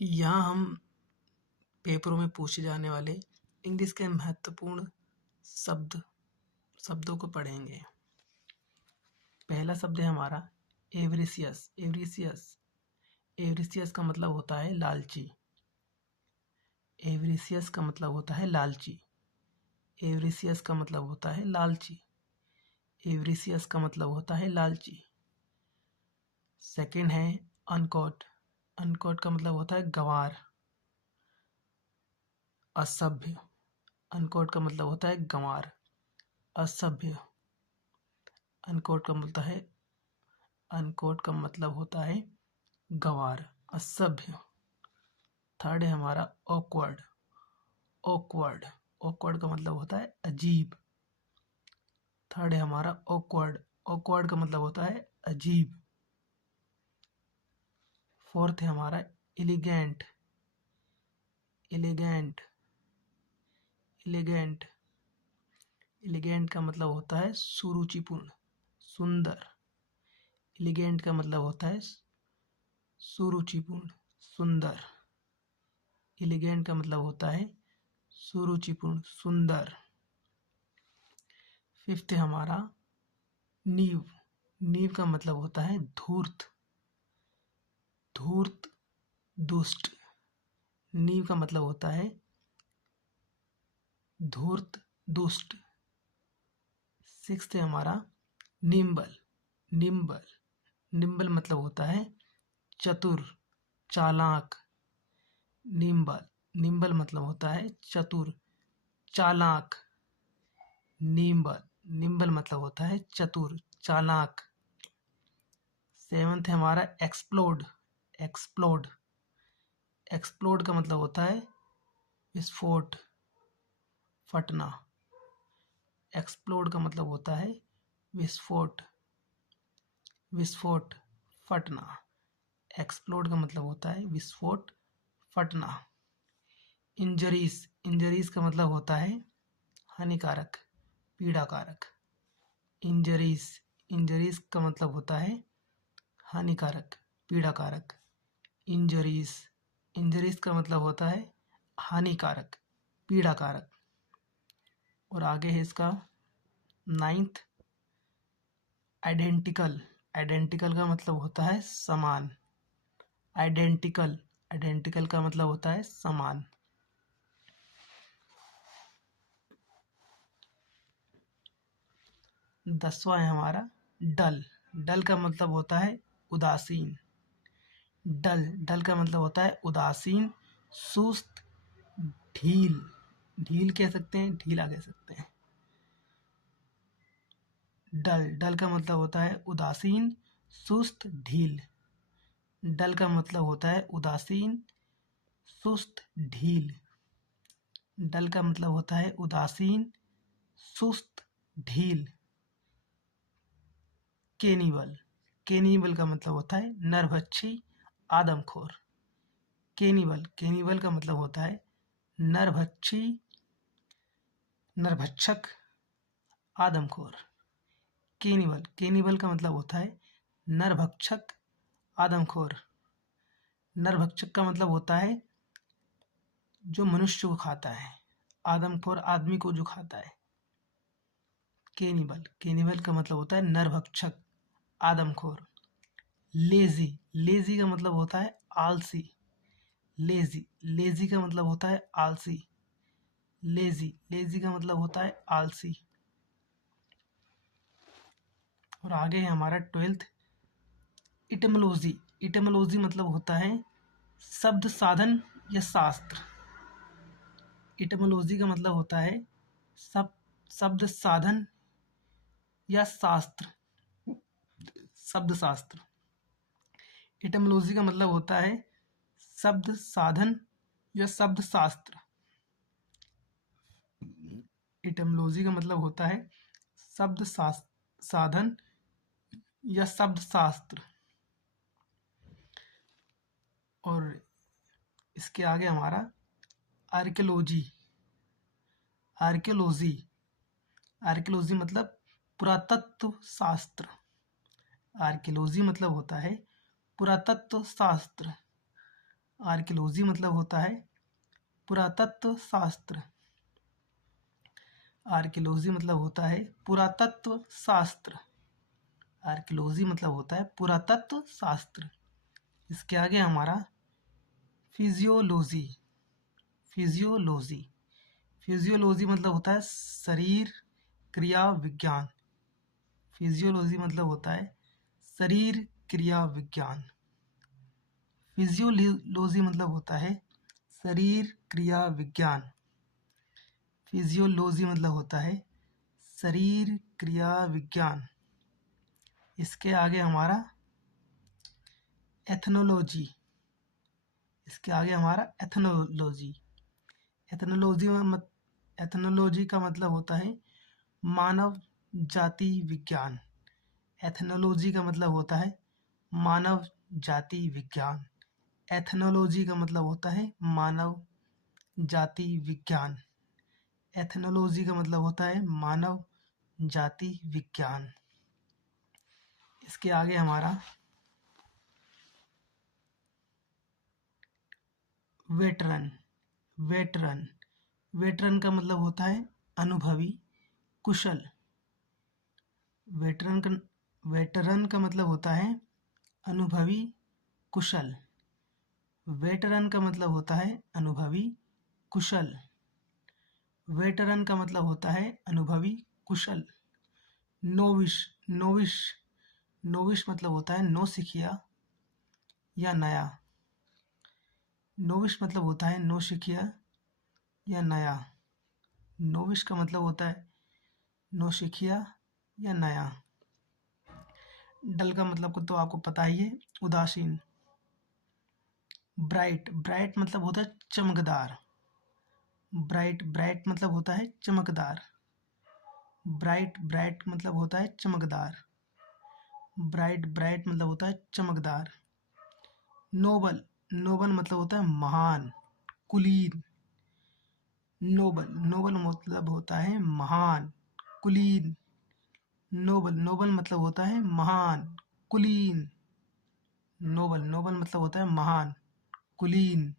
यहाँ हम पेपरों में पूछे जाने वाले इंग्लिश के महत्वपूर्ण शब्दों को पढ़ेंगे। पहला शब्द है हमारा एवरेशियस। एवरेशियस का मतलब होता है लालची। एवरेशियस का मतलब होता है लालची। एवरेशियस का मतलब होता है लालची। एवरेशियस का मतलब होता है लालची। सेकंड है अनकॉट। अनकॉट का मतलब होता है गंवार, असभ्य। अनकॉट का मतलब होता है गंवार, असभ्य। अनकोट का मतलब होता है गंवार, असभ्य। थर्ड है हमारा ऑकवर्ड। ऑकवर्ड ऑकवर्ड का मतलब होता है अजीब। थर्ड है हमारा ऑकवर्ड। ऑकवर्ड का मतलब होता है अजीब। फोर्थ है हमारा एलिगेंट। एलिगेंट एलिगेंट एलिगेंट का मतलब होता है सुरुचिपूर्ण, सुंदर। एलिगेंट का मतलब होता है सुरुचिपूर्ण, सुंदर। एलिगेंट का मतलब होता है सुरुचिपूर्ण, सुंदर। फिफ्थ है हमारा नीव। नीव का मतलब होता है धूर्त, धूर्त, दुष्ट। नीव का मतलब होता है धूर्त, दुष्ट। सिक्स्थ है हमारा निम्बल। निम्बल निम्बल मतलब होता है चतुर, चालाक। निम्बल निम्बल मतलब होता है चतुर, चालाक। निम्बल निम्बल मतलब होता है चतुर, चालाक। सेवंथ है हमारा एक्सप्लोड। एक्सप्लोड एक्सप्लोड का मतलब होता है विस्फोट, फटना। एक्सप्लोड का मतलब होता है विस्फोट, विस्फोट, फटना। एक्सप्लोड का मतलब होता है विस्फोट, फटना। इंजरीज इंजरीज का मतलब होता है हानिकारक, पीड़ाकारक। इंजरीज इंजरीज का मतलब होता है हानिकारक, पीड़ाकारक। इंजरीज इंजरीज का मतलब होता है हानिकारक, पीड़ाकारक। और आगे है इसका नाइन्थ आइडेंटिकल। आइडेंटिकल का मतलब होता है समान। आइडेंटिकल आइडेंटिकल का मतलब होता है समान। दसवां है हमारा डल। डल का मतलब होता है उदासीन। डल डल का मतलब होता है उदासीन, सुस्त, ढील। ढील कह सकते हैं, ढीला कह सकते हैं। डल डल का मतलब होता है उदासीन, सुस्त, ढील। डल का मतलब होता है उदासीन, सुस्त, ढील। डल का मतलब होता है उदासीन, सुस्त, ढील। केनिबल केनिबल का मतलब होता है नरभक्षी, आदमखोर। केनिबल केनिबल का मतलब होता है नरभक्षी, नरभक्षक, आदमखोर। केनिबल केनिबल का मतलब होता है नरभक्षक, आदमखोर। नरभक्षक का मतलब होता है जो मनुष्य को खाता है। आदमखोर आदमी को जो खाता है। केनिबल केनिबल का मतलब होता है नरभक्षक, आदमखोर। लेजी लेजी का मतलब होता है आलसी। लेजी लेजी का मतलब होता है आलसी। लेजी लेजी का मतलब होता है आलसी। और आगे है हमारा ट्वेल्थ इटमोलॉजी। इटमोलॉजी मतलब होता है शब्द साधन या शास्त्र। इटमोलॉजी का मतलब होता है शब्द साधन या शास्त्र, शब्द शास्त्र। इटमोलॉजी का मतलब होता है शब्द साधन या शब्द शास्त्र। इटमोलॉजी का मतलब होता है शब्द साधन या शब्द शास्त्र। और इसके आगे हमारा आर्कियोलॉजी। आर्कियोलॉजी आर्कियोलॉजी मतलब पुरातत्व शास्त्र। आर्कियोलॉजी मतलब होता है पुरातत्व शास्त्र। आर्कियोलॉजी मतलब होता है पुरातत्व शास्त्र। आर्कियोलॉजी मतलब होता है पुरातत्व शास्त्र। आर्कियोलॉजी मतलब होता है पुरातत्व शास्त्र। इसके आगे हमारा फिजियोलॉजी। फिजियोलॉजी फिजियोलॉजी मतलब होता है शरीर क्रिया विज्ञान। फिजियोलॉजी मतलब होता है शरीर क्रिया विज्ञान। फिजियोलॉजी मतलब होता है शरीर क्रिया विज्ञान। फिजियोलॉजी मतलब होता है शरीर क्रिया विज्ञान। इसके आगे हमारा एथनोलॉजी। इसके आगे हमारा एथनोलॉजी। एथनोलॉजी का मतलब होता है मानव जाति विज्ञान। एथनोलॉजी का मतलब होता है मानव जाति विज्ञान। एथनोलॉजी का मतलब होता है मानव जाति विज्ञान। एथनोलॉजी का मतलब होता है मानव जाति विज्ञान। इसके आगे हमारा वेटरन। वेटरन वेटरन का मतलब होता है अनुभवी कुशल। वेटरन का मतलब होता है अनुभवी कुशल। वेटरन का मतलब होता है अनुभवी कुशल। वेटरन का मतलब होता है अनुभवी कुशल। नोविश नोविश नोविश मतलब होता है नौसिखिया या नया। नोविश मतलब होता है नौसिखिया या नया। नोविश का मतलब होता है नौसिखिया या नया। डल का मतलब तो आपको पता ही है, उदासीन। ब्राइट ब्राइट मतलब होता है चमकदार। ब्राइट ब्राइट मतलब होता है चमकदार। ब्राइट ब्राइट मतलब होता है चमकदार। ब्राइट ब्राइट मतलब होता है चमकदार। नोबल नोबल मतलब होता है महान कुलीन। नोबल नोबल मतलब होता है महान कुलीन। नोबल नोबल मतलब होता है महान कुलीन। नोबल नोबल मतलब होता है महान कुलीन।